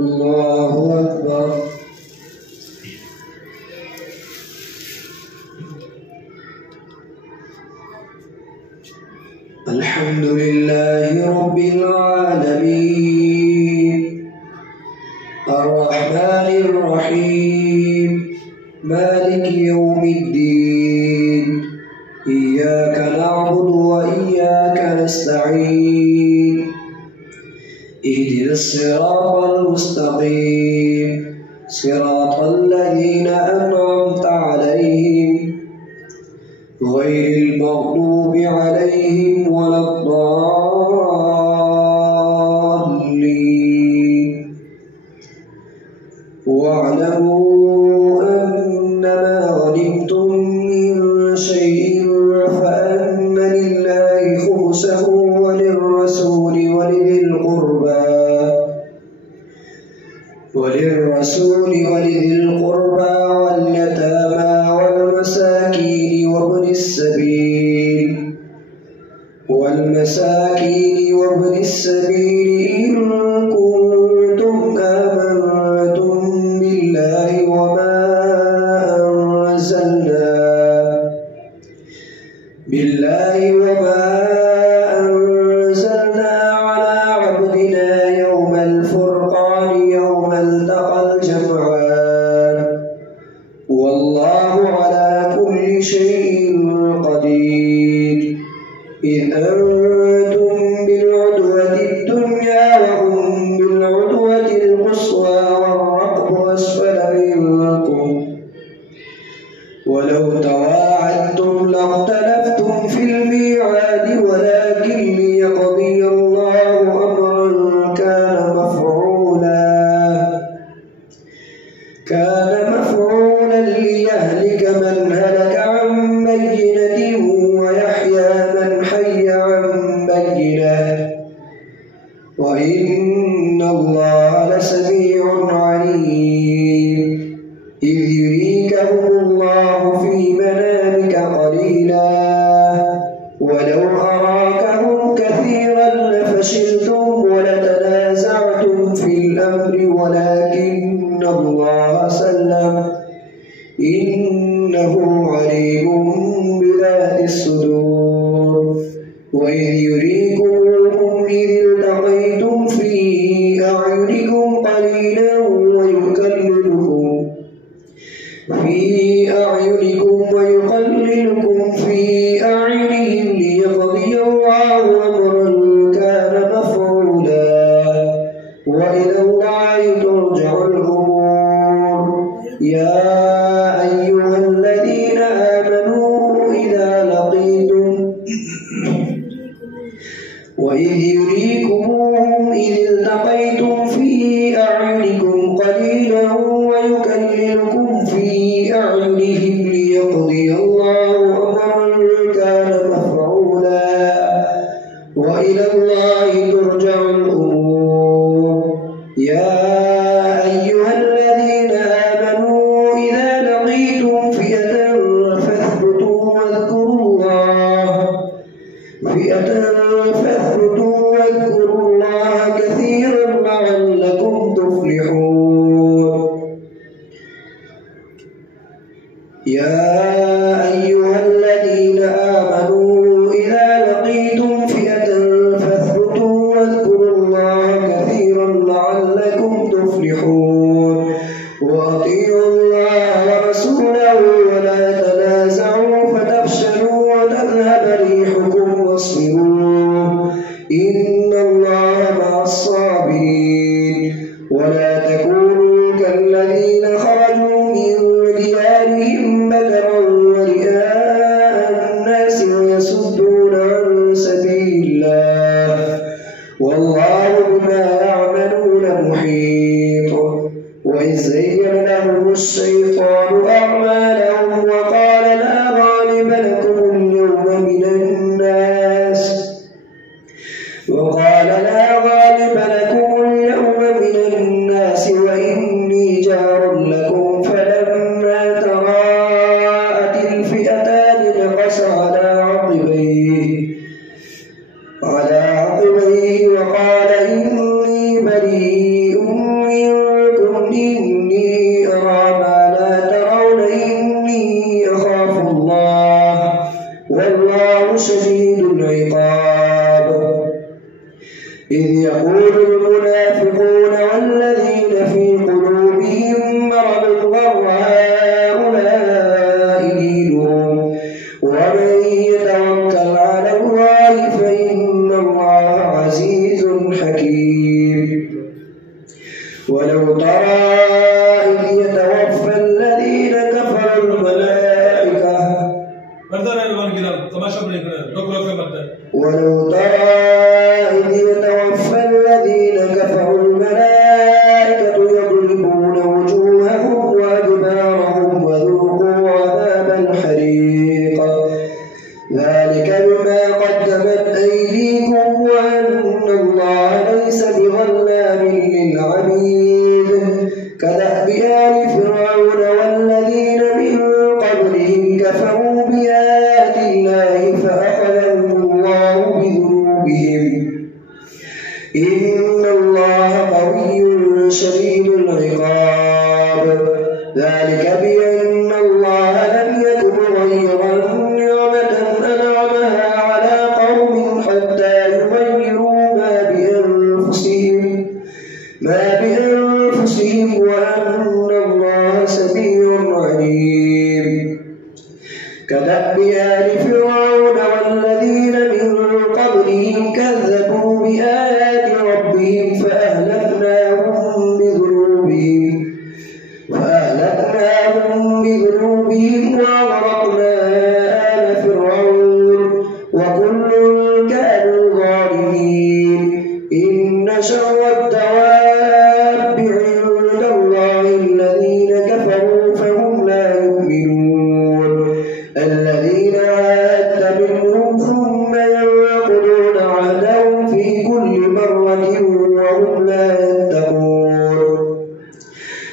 الله أكبر. الحمد لله رب العالمين الرحمن الرحيم مالك يوم الدين إياك نعبد وإياك نستعين اهدنا الصراط المستقيم صراط الذين أنعمت عليهم غير المغضوب عليهم ولا الضالين. واعلموا أنما غنمتم من شيء فأن لله خمسه وللرسول وذي القربى واليتامى والمساكين وابن السبيل إن كنتم آمنتم بالله وما أنزلنا على عبدنا يوم الفرقان يوم التقى الجمعان والله على كل شيء قدير. إذ أنتم بالعدوة الدنيا وهم بالعدوة القصوى والركب أسفل منكم ولو تواعدتم لاختلفتم في الميعاد ولكن ليقضي الله أمرا كان مفعولا ليهلك من هلك عن بينة ويحيى من حي عن بينة وإن الله لسميع عليم. إذ يريكهم الله في منامك قليلا ولو أراكهم كثيرا لفشلتم ولتنازعتم في الأمر ولكن الله سلم إنه عليم بذات الصدور. وإذ يريكمهم إذ التقيتم في أعينكم قليلا ويقللكم في أعينهم ليقضي الله أمرا كان مفعولا وإلى الله ترجع الأمور. يا أيها الذين آمنوا إذا لقيتم وإذ يريكمهم إذ التقيتم في أعينكم قليلا ويكللكم في أعينهم ليقضي الله أمرا كان مفعولا وإلى الله ترجع الأمور. يا أيها الذين آمنوا إذا لقيتم فئة فاثبتوا واذكروا الله كثيرا لعلكم تفلحون. يا أيها الذين آمنوا إذا لقيتم فئة فاثبتوا واذكروا الله كثيرا لعلكم تفلحون. وأطيعوا الله ورسوله ولا تنازعوا فتفشلوا وتذهب ريحكم واصبروا إن الله مع الصابرين. ولا تكونوا كالذين خرجوا من ديارهم بطرا ورئاء الناس ويصدون عن سبيل الله والله بما يعملون محيط. وإذ زين لهم الشيطان أعمالهم وقال لا غالب لكم اليوم من الناس وإني جار لكم فلما تراءت الفئتان نقص على عقبيه وقال إني بريء منكم يقول المنافقون والذين في قلوبهم مرض غر هؤلاء دينهم ومن يتوكل على الله فإن الله عزيز حكيم. ولو ترى إذ يتوفى الذين كفروا الملائكة ولو ترى إذ يتوفى الذين كفروا الملائكة يضربون وجوههم وأدبارهم وذوقوا عذاب الحريق ذلك بما قدمت أيديكم وأن الله ليس بظلام للعبيد كدأب آل فرعون والذين من قبلهم كفروا بآيات الله فأخذهم الله بذنوبهم إن الله قوي شديد العقاب ذلك بأن الله لم يكن مغيرا نعمة أنعمها على قوم حتى يغيروا ما بأنفسهم وأن الله سميع عليم كدأب آل فرعون والذين من قبلهم كذبوا بآيات ربهم فأهلكناهم بذنوبهم وأغرقنا آل فرعون وكل كانوا ظالمين إن شر الدواب عند الله الذين كفروا فهم لا يؤمنون الذين عاهدت منهم ثم ينقضون عهدهم في كل مرة وهم لا يتقون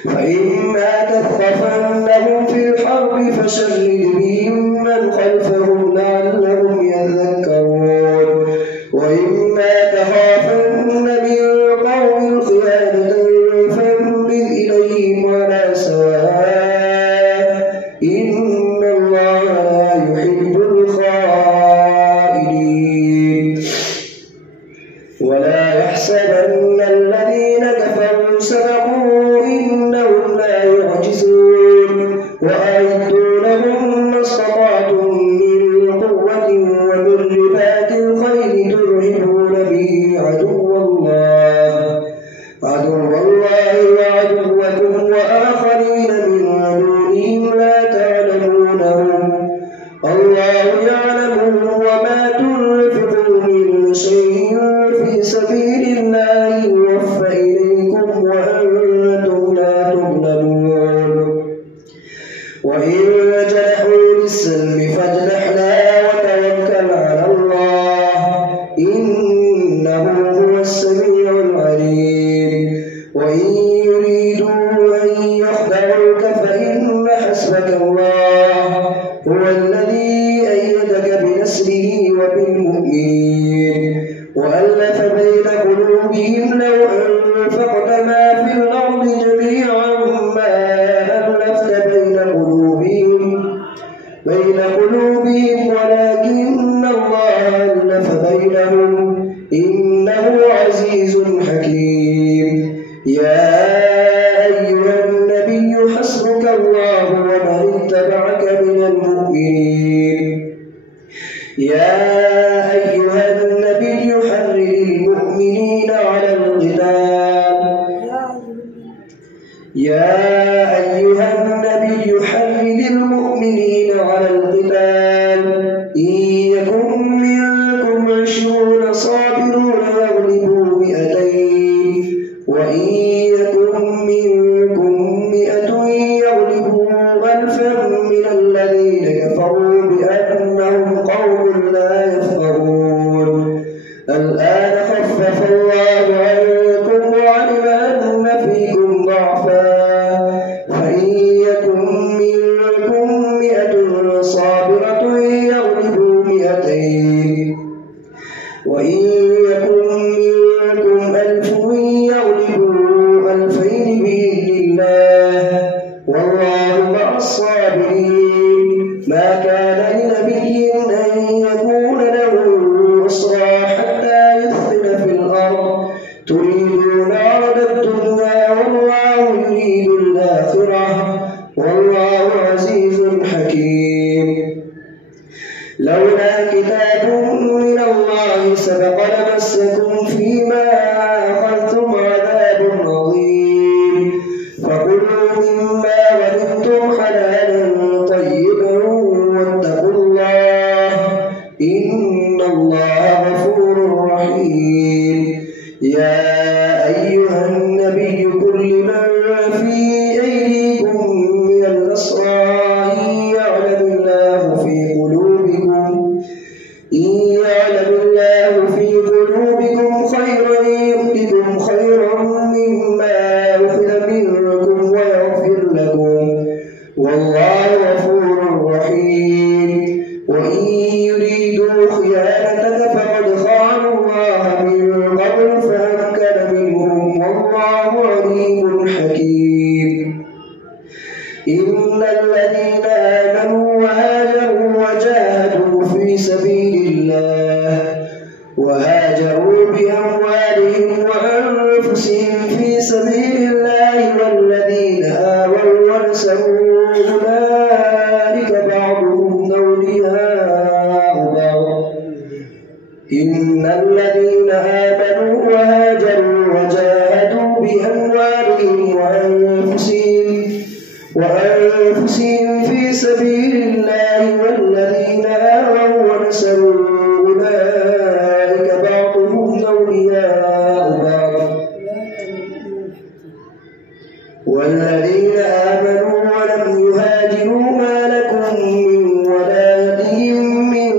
فإما تثقفنهم في الحرب فشرد بهم من خلفهم لعلهم يذكرون وإما تخافن من قوم خيانة فانبذ إليهم على سواء إن الله لا يحب الخائنين ولا يحسبن الذين كفروا سبقوا إنهم لا يعجزون وأعدوا لهم ما استطعتم من قوة ومن رباط الخيل ترهبون به عدو الله وعدوكم وآخرين من دونهم لا تعلمونهم الله يعلمهم وما تنفقوا من شيء في سبيل الله يوفى إليكم وأنتم لا تظلمون وإن جنحوا للسلم فاجنح لها وتوكل على الله إنه هو السميع العليم وإن يريدوا أن يخدعوك فإن حسبك الله هو الذي أيدك بنصره وبالمؤمنين وألف بين قلوبهم لو أنفقت ما في الأرض جميعا ما ألفت بين قلوبهم ولكن الله ألف بينهم إنه عزيز حكيم يا أيها النبي حسبك الله ومن اتبعك من المؤمنين يا أيها النبي حرر المؤمنين على القتال إن يكن منكم 20 صابرون يغلبوا 200 وإن يكن منكم 100 يغلبوا 1000 من الذين كفروا بأنهم قوم لا يفقهون الآن خفف الله عنكم وعلم أن فيكم ضعفا فإن يكن منكم 100 صابرة يغلبوا 200 وإن يكن منكم 1000 يغلبوا تريدون عرض الدنيا والله يريد الآخرة والله عزيز حكيم. لولا كتاب من الله سبق لمسكم فيما أخذتم عذاب عظيم. فكلوا مما غنمتم حلالا طيبا واتقوا الله إن الله غفور رحيم. يا أيها النبي قل لمن في أيديكم من الأسرى إن يعلم الله في قلوبكم خيرا يؤتكم خيرا مما أخذ منكم ويغفر لكم والله غفور رحيم. وإن يريدوا خيانتك فقد خانوا الله من قبل فأمكن منهم والله عليم حكيم. إن الذين آمنوا وهاجروا وجاهدوا في سبيل الله بأموالهم وأنفسهم في سبيل الله والذين آووا ونصروا أولئك بعضهم أولياء بعض. إن الذين آمنوا وهاجروا وجاهدوا بأموالهم وأنفسهم في سبيل الله والذين آووا ونصروا أولئك بعضهم أولياء بعض. والذين آمنوا ولم يهاجروا ما لكم من ولايتهم من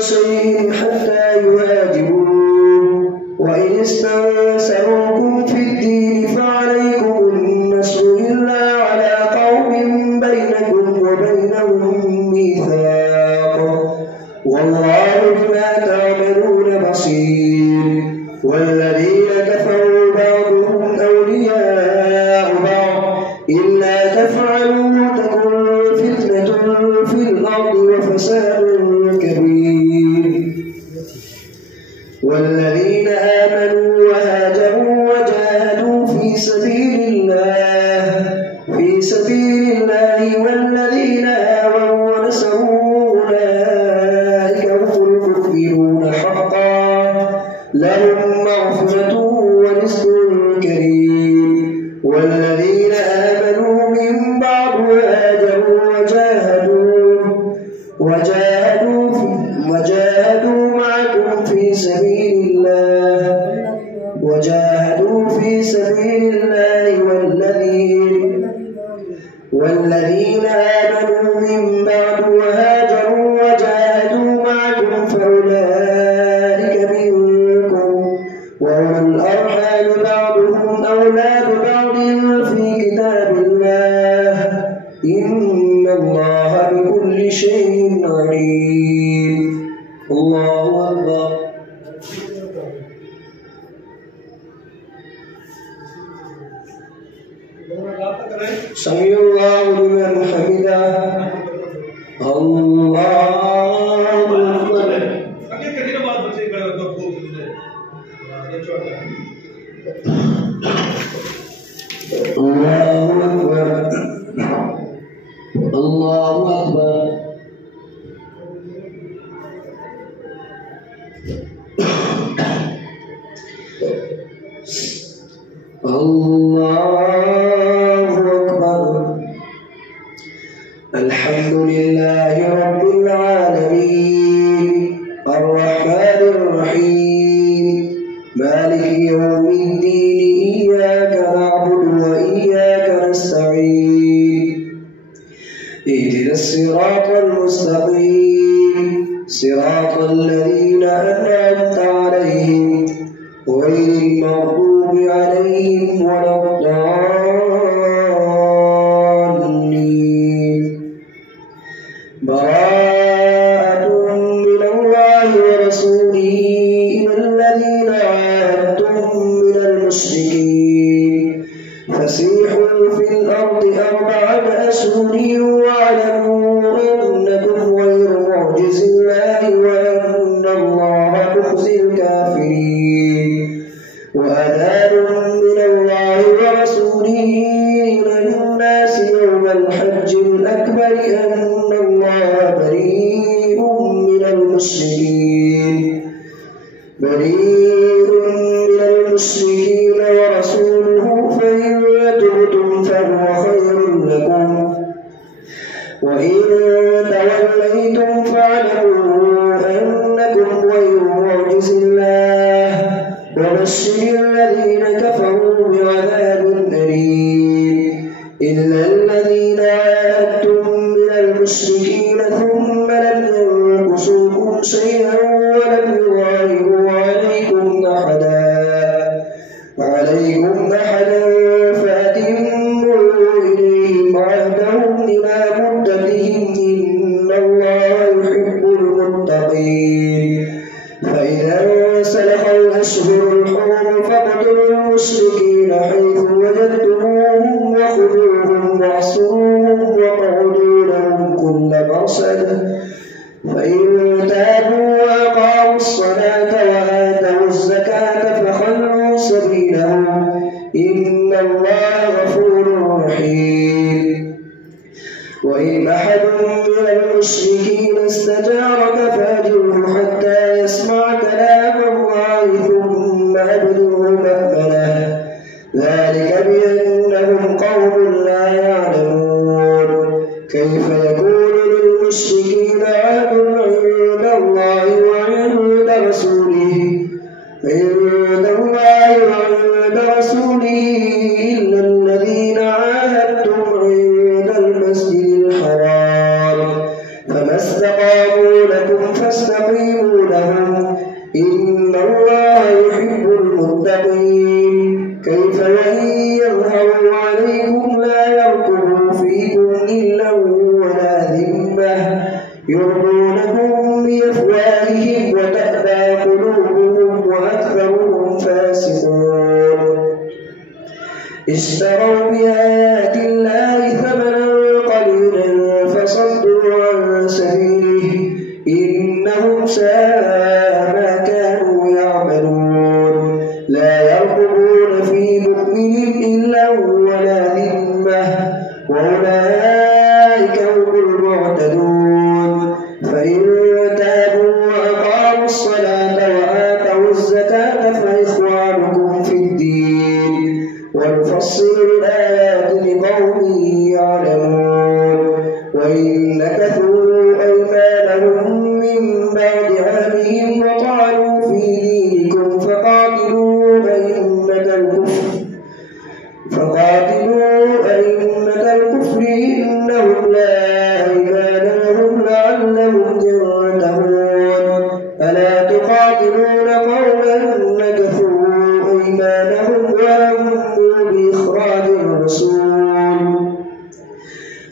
شيء حتى يهاجروا. وإن استنصروكم في الدين فعليكم النصر إلا على قوم بينكم وبينهم ميثاق والله بما تعملون بصير. والذين كفروا بعضهم أولياء بعض إلا تفعلوا تكن فتنة في الأرض وفساد كبير. والذين آمنوا وهاجروا وجاهدوا في سبيل الله والذين آووا ونصروا أولئك هم المؤمنون حقا لهم مغفرة ورزق كريم. والذين آمنوا من بعد وجاهدوا معكم في سبيل الله والذين آمنوا من بعد وهاجروا وجاهدوا معكم فأولئك منكم وأولو الأرحام بعضهم أولى ببعض في كتاب الله إن الله بكل شيء عليم. الله أكبر. سمع الله لمن حمده. الله أكبر. الله أكبر. الله أكبر. الله أكبر. الحمد لله رب العالمين الرحمن الرحيم مالك يوم الدين إياك نعبد وإياك نستعين اهدنا الصراط المستقيم صراط الذين أنعمت عليهم غير المغضوب عليهم ولا الضالين. براءة من الله ورسوله إلى الذين عاهدتم من المشركين فسيحوا في الأرض 4 أشهر واعلموا أنكم غير معجز الله وأن الله مخزي نجزي الكافرين. وأذان من الله ورسوله إلى الناس يوم الحج الأكبر أن الله بريء من المشركين ورسوله فإن تبتم فهو خير لكم وإن توليتم فاعلموا أنكم غير معجز الله وبشر الذين كفروا بعذاب أليم. إلا الذين عاهدتم من المشركين ثم لم ينقصوكم شيئا ولم يظاهروا عليكم أحدا فأتموا إليهم عهدهم إلى مدتهم إن الله يحب المتقين. فإذا انسلخ الأشهر الحرم فاقتلوا المشركين حيث وجدتموهم وخذوهم واحصروهم واقعدوا لهم كل مرصد. فإن تابوا وأقاموا الصلاة وآتوا الزكاة فخلوا سبيلهم إن الله غفور رحيم. وإن أحد من المشركين استجارك فأجره حتى يسمع كلام الله ثم أبلغه مأمنه ذلك بأنهم قوم لا يعلمون. كيف يكون للمشركين عهد عند الله وعند رسوله إلا الذين عاهدتم عند المسجد الحرام فما استقاموا لكم فاستقيموا لهم إن الله يحب المتقين. كيف وإن يظهروا عليكم لا يرقبوا فيكم إلا ولا ذمة يرضونكم بأفواههم وتأبى قلوبهم وأكثرهم فاسقون. اشتروا بآيات الله ثمنا قليلا فصدوا عن سبيله إنهم ساء ما كانوا يعملون. لا يرقبون في مؤمن إلا ولا ذمة وأولئك هم المعتدون. فإن تابوا وأقاموا الصلاة وآتوا الزكاة فإخوانكم في الدين ونفصل الآيات لقوم يعلمون. وإن نكثوا أيمانهم من بعد عهدهم وطعنوا في دينكم فقاتلوا أئمة الكفر إنهم لا أيمان لهم لعلهم ينتهون. ألا تقاتلون قوما نكثوا أيمانهم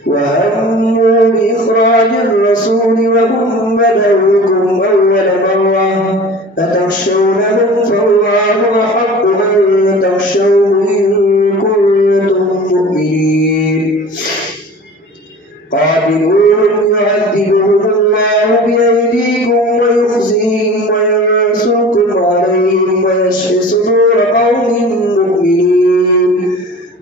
وهموا بإخراج الرسول وهم بدأوكم أول مرة أتخشونهم فالله أحق أن تخشوه إن كنتم مؤمنين. قاتلوهم يعذبهم الله بأيديكم ويخزيهم وينصركم عليهم ويشفي صدور قوم مؤمنين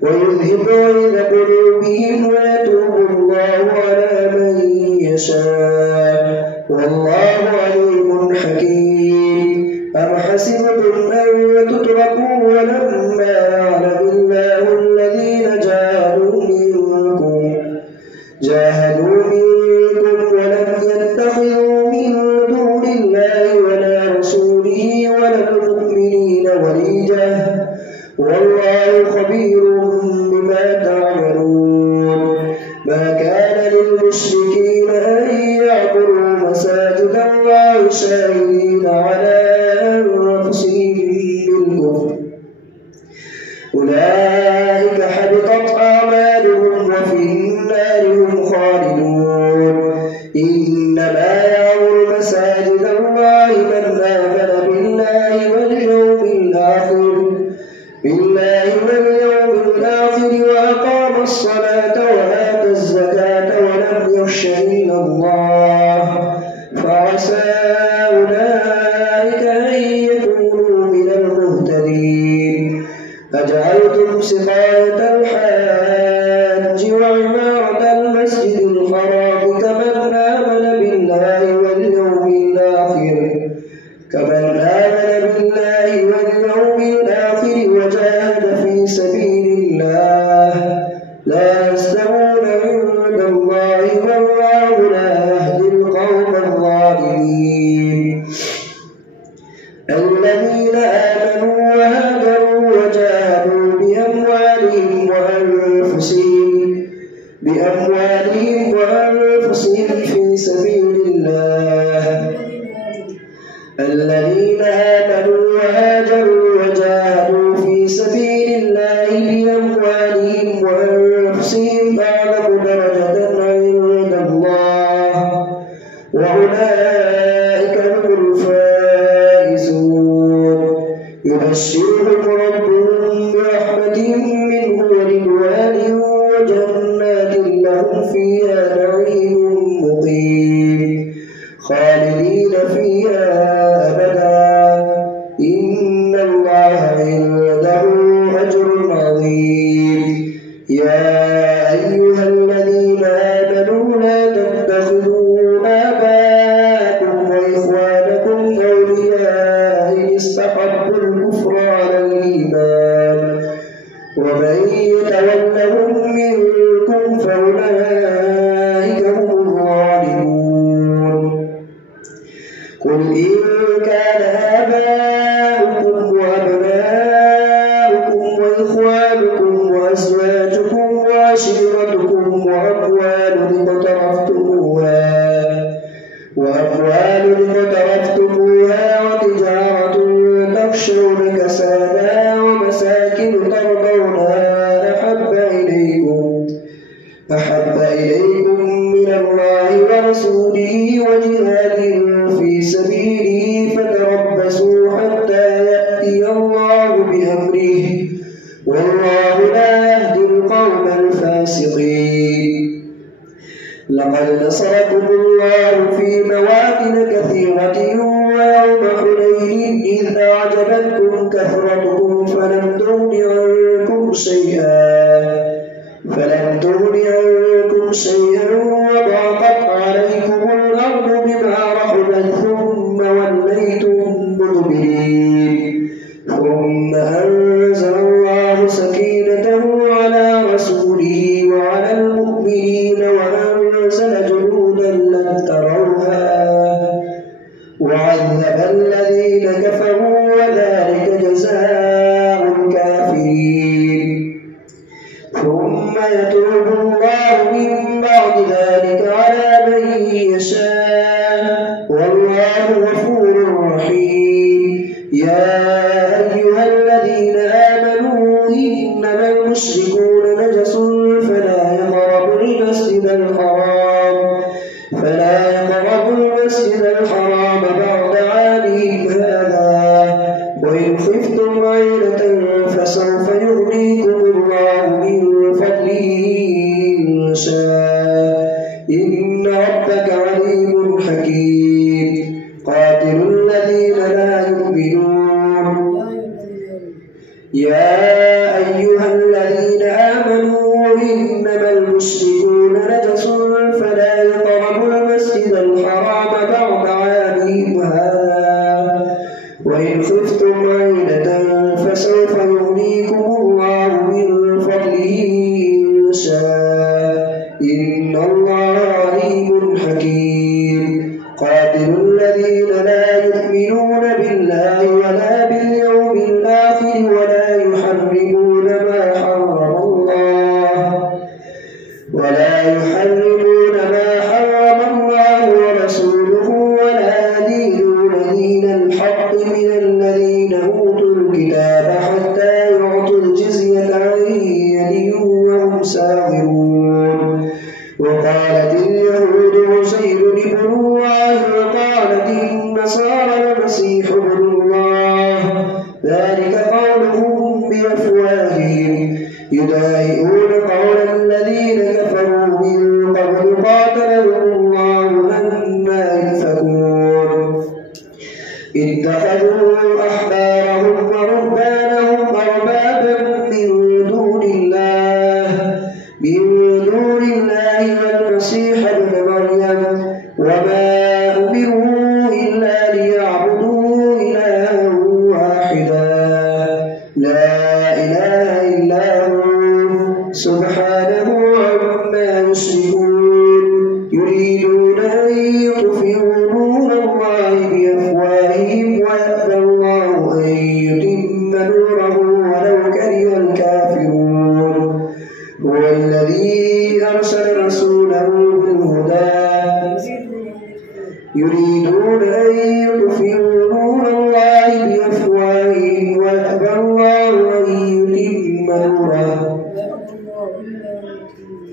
ويذهب غيظ قلوبهم ويتوب الله على من يشاء والله عليم حكيم. أم حسبتم أن تتركوا ولما يعلم الله الذين جاهدوا منكم ولم يتخذوا من دون الله ولا رسوله ولا المؤمنين وليجة والله خبير بما تعملون. ما كان للمشركين أن يعمروا مساجد الله شاهدين على أنفسهم بالكفر أولئك حبطت أعمالهم وفي النار هم خالدون. إنما يعمر مساجد الله من آمن بالله واليوم يكونوا من المهتدين. أجعلتم سقاية الحاج وعمارة المسجد الحرام كمن آمن بالله واليوم الآخر وجاهد في سبيل الله لا يستوون عند الله والله لا يهدي القوم الظالمين. الذين آمنوا وهاجروا وجاهدوا بأموالهم وأنفسهم في سبيل الله. الذين آمنوا وهاجروا وجاهدوا في سبيل الله بأموالهم وأنفسهم أعظم درجة عند الله وأولئك هم الفائزون. يبشرهم ربهم برحمة منه ورضوان وجنات لهم فيها نعيم مقيم خالدين فيها أبدا إن الله عنده أجر عظيم. يا أيها الذين آمنوا لا تتخذوا آباءكم وإخوانكم أولياء إن استحبوا الكفر على الإيمان ومن يتولهم منكم فأولئك هم الظالمون. قل إن كان آباؤكم وأبناؤكم وإخوانكم وأزواجكم وعشيرتكم وأموال اقترفتموها وتجارة تخشون كسادها ومساكن ترضونها أحب إليكم من الله ورسوله وجهاد في سبيله فتربصوا حتى يأتي الله بأمره والله لا يهدي القوم الفاسقين. لقد نصركم الله في مواطن كثيرة ويوم حنين إذ أعجبتكم كثرتكم فلم تغن عنكم شيئا وضاقت عليكم الأرض بما رحبت ثم وليتم مدبرين. ثم أنزل الله سكينته على رسوله وعلى المؤمنين وأنزل جنودا لم تروها وعذب الذين كفروا وذلك جزاء الكافرين. ثم يتوب الله من بعد ذلك على من يشاء والله غفور رحيم. يا أيها الذين آمنوا إنما المشركون نجس فلا يقربوا المسجد الحرام بعد عامهم هذا وإن خفتم عيلة فسوف يغنيكم الله من فضله إن شاء إن ربك عليم حكيم. قاتل الذين لا يؤمنون. يا أيها الذين آمنوا إنما المشركون نجس فلا يقربوا المسجد الحرام بعد عامهم هذا وإن خفتم عيلة فسوف يغنيكم الله من فضله إن شاء إن الله عليم حكيم. قاتل الذين لا يؤمنون بالله ولا باليوم الآخر ولا يحرمون ما حرم الله ورسوله ولا يدينون دين الحق من الذين أوتوا الكتاب حتى يعطوا الجزية عن يد وهم صاغرون. وقالت اليهود عزير ابن الله وقالت النصارى المسيح ابن الله ذلك قولهم بأفواههم يداهئون قول الذين كفروا من قبل قاتلهم الله أنى يؤفكون. اتخذوا يتم نوره ولو كره الكافرون هو الذي أرسل رسوله بالهدى يريدون أن يطفئوا نور الله بأفواههم ويأبى الله أن يتم نوره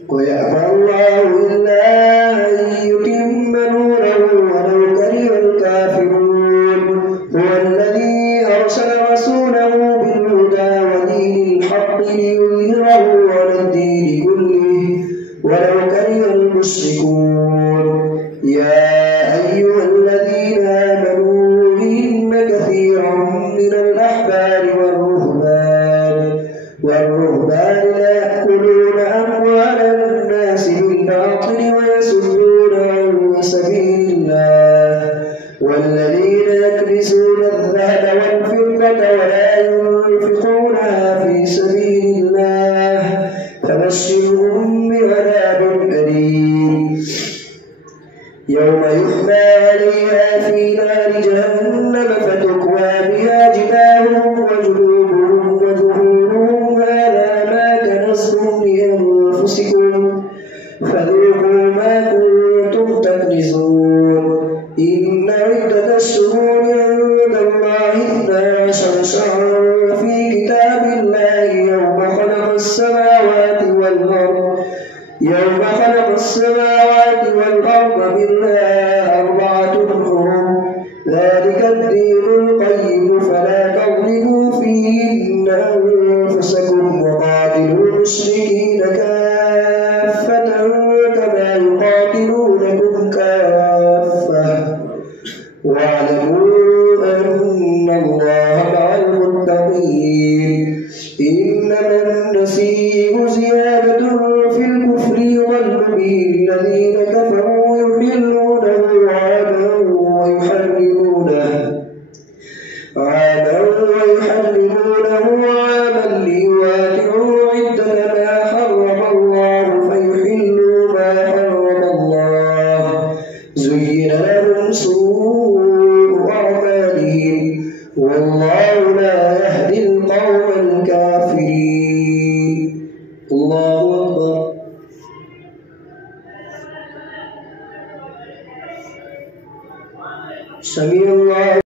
ويأبى الله إلا أن يتم نوره ولو كره الكافرون هو الذي أرسل رسوله بالهدى ودين الحق ليظهره على الدين كله ولو كره المشركون يا أيها الذين آمنوا إن كثيرا من الأحبار والرهبان لا يأكلون أموال الناس بالباطل ويصدون عن سبيل الله والذين يكنزون الذهب والفضة ولا ينفقونها في سبيل الله فبشرهم بعذاب أليم يوم يحمى عليها في نار جهنم فتكوى بها جباههم وجنوبهم وظهورهم هذا ما كنزتم لأنفسكم فذوقوا ما كنتم تكنزون إن عدة الشهور عند الله 12 شهرا في كتاب الله يوم خلق السماوات والأرض منها 4 حرم ذلك الدين القيم فلا تظلموا فيهن أنفسكم وقاتلوا المشركين كافة كما يقاتلونكم كافة واعلموا أن الله مع المتقين إنما النسيء زيادة في الكفر يضل به الذين كفروا يحلونه عاما ويحرمونه عاما ليواتعوا عدة ما حرم الله فيحلوا ما حرم الله زين لهم سوء أعمالهم والله لا يهدي القوم الكافرين. الله أكبر. سمع الله